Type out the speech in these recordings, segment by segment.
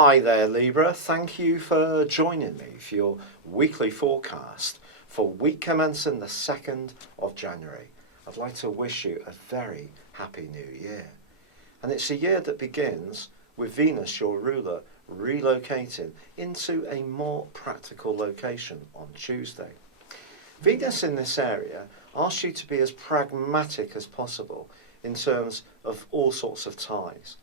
Hi there, Libra. Thank you for joining me for your weekly forecast for week commencing the 2nd of January. I'd like to wish you a very happy new year. And it's a year that begins with Venus, your ruler, relocating into a more practical location on Tuesday. Venus in this area asks you to be as pragmatic as possible in terms of all sorts of ties.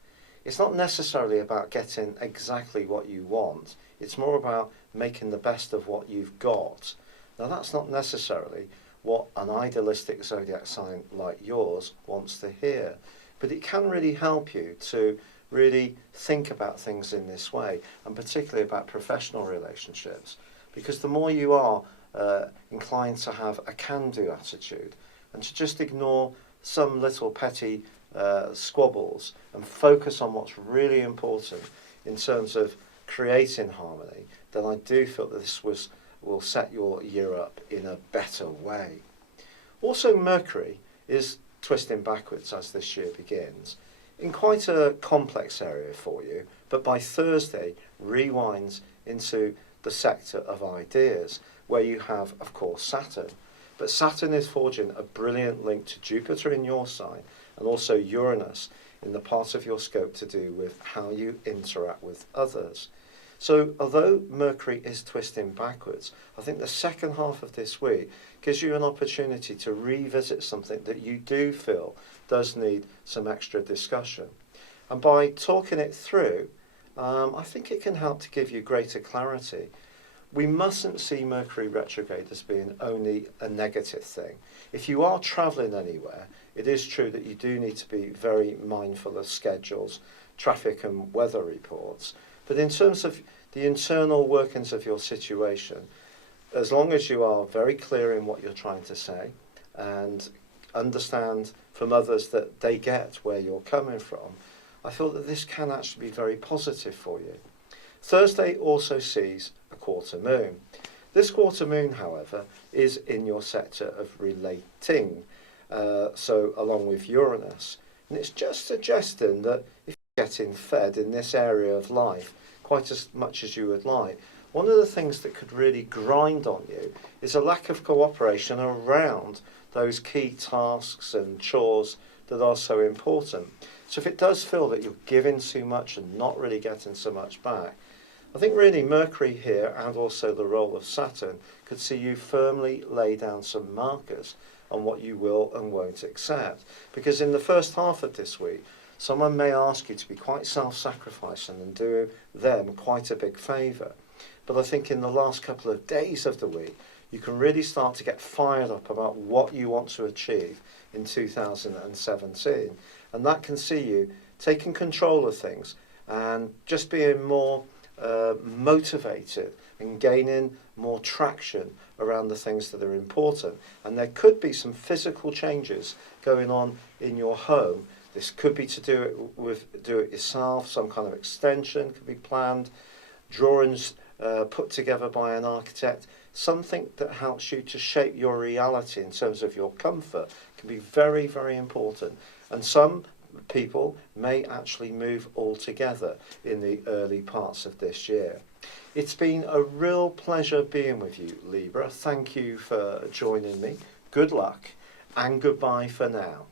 It's not necessarily about getting exactly what you want, it's more about making the best of what you've got. Now that's not necessarily what an idealistic zodiac sign like yours wants to hear, but it can really help you to really think about things in this way, and particularly about professional relationships, because the more you are inclined to have a can-do attitude and to just ignore some little petty squabbles and focus on what's really important in terms of creating harmony, then I do feel that this will set your year up in a better way. Also, Mercury is twisting backwards as this year begins in quite a complex area for you, but by Thursday rewinds into the sector of ideas, where you have, of course, Saturn. But Saturn is forging a brilliant link to Jupiter in your sign, and also Uranus in the part of your scope to do with how you interact with others. So although Mercury is twisting backwards, I think the second half of this week gives you an opportunity to revisit something that you do feel does need some extra discussion. And by talking it through, I think it can help to give you greater clarity. We mustn't see Mercury retrograde as being only a negative thing. If you are travelling anywhere, it is true that you do need to be very mindful of schedules, traffic and weather reports. But in terms of the internal workings of your situation, as long as you are very clear in what you're trying to say and understand from others that they get where you're coming from, I feel that this can actually be very positive for you. Thursday also sees a quarter moon. This quarter moon, however, is in your sector of relating, so along with Uranus. And it's just suggesting that if you're getting fed in this area of life quite as much as you would like, one of the things that could really grind on you is a lack of cooperation around those key tasks and chores that are so important. So if it does feel that you're giving too much and not really getting so much back, I think really Mercury here and also the role of Saturn could see you firmly lay down some markers on what you will and won't accept. Because in the first half of this week, someone may ask you to be quite self-sacrificing and do them quite a big favour. But I think in the last couple of days of the week, you can really start to get fired up about what you want to achieve in 2017. And that can see you taking control of things and just being more motivated and gaining more traction around the things that are important. And there could be some physical changes going on in your home. This could be to do it yourself, some kind of extension could be planned, drawings put together by an architect. Something that helps you to shape your reality in terms of your comfort can be very, very important. And some people may actually move altogether in the early parts of this year. It's been a real pleasure being with you, Libra. Thank you for joining me. Good luck and goodbye for now.